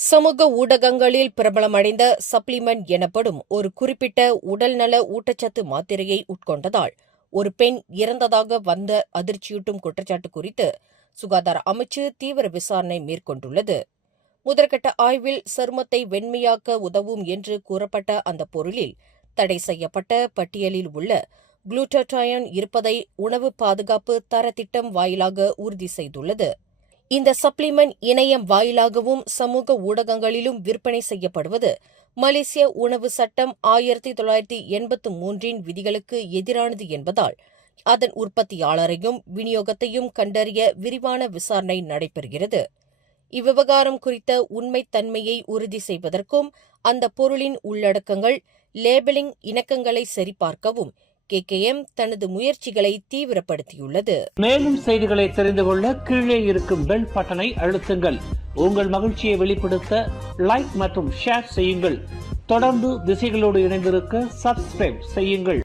சமூக ஊடகங்களில் பிரபலமடைந்த சப்ளிமெண்ட் எனப்படும் ஒரு குறிப்பிட்ட உடல்நல ஊட்டச்சத்து மாத்திரையை உட்கொண்டதால் ஒரு பெண் இறந்ததாக வந்த அதிர்ச்சியூட்டும் குற்றச்சாட்டு குறித்து சுகாதார அமைச்சு தீவிர விசாரணை மேற்கொண்டுள்ளது. முதற்கட்ட ஆய்வில் சருமத்தை வெண்மையாக்க உதவும் என்று கூறப்பட்ட அந்த பொருளில் தடை செய்யப்பட்ட பட்டியலில் உள்ள குளுட்டடைன் இருப்பதை உணவு பாதுகாப்பு தரத்திட்டம் வாயிலாக உறுதி செய்துள்ளது. இந்த சப்ளிமெண்ட் இணையம் வாயிலாகவும் சமூக ஊடகங்களிலும் விற்பனை செய்யப்படுவது மலேசிய உணவு சட்டம் 1983 விதிகளுக்கு எதிரானது என்பதால் அதன் உற்பத்தியாளரையும் விநியோகத்தையும் கண்டறிய விரிவான விசாரணை நடைபெறுகிறது. இவ்விவகாரம் குறித்த உண்மைத்தன்மையை உறுதி செய்வதற்கும் அந்த பொருளின் உள்ளடக்கங்கள், லேபிளிங் இணக்கங்களை சரிபார்க்கவும் KKM தனது முயற்சிகளை தீவிரப்படுத்தியுள்ளது. மேலும் செய்திகளை தெரிந்து கொள்ள கீழே இருக்கும் பெல் பட்டனை அழுத்துங்கள். உங்கள் மகிழ்ச்சியை வெளிப்படுத்த லைக் மற்றும் ஷேர் செய்யுங்கள். தொடர்ந்து திசைகளோடு இணைந்திருக்க சப்ஸ்கிரைப் செய்யுங்கள்.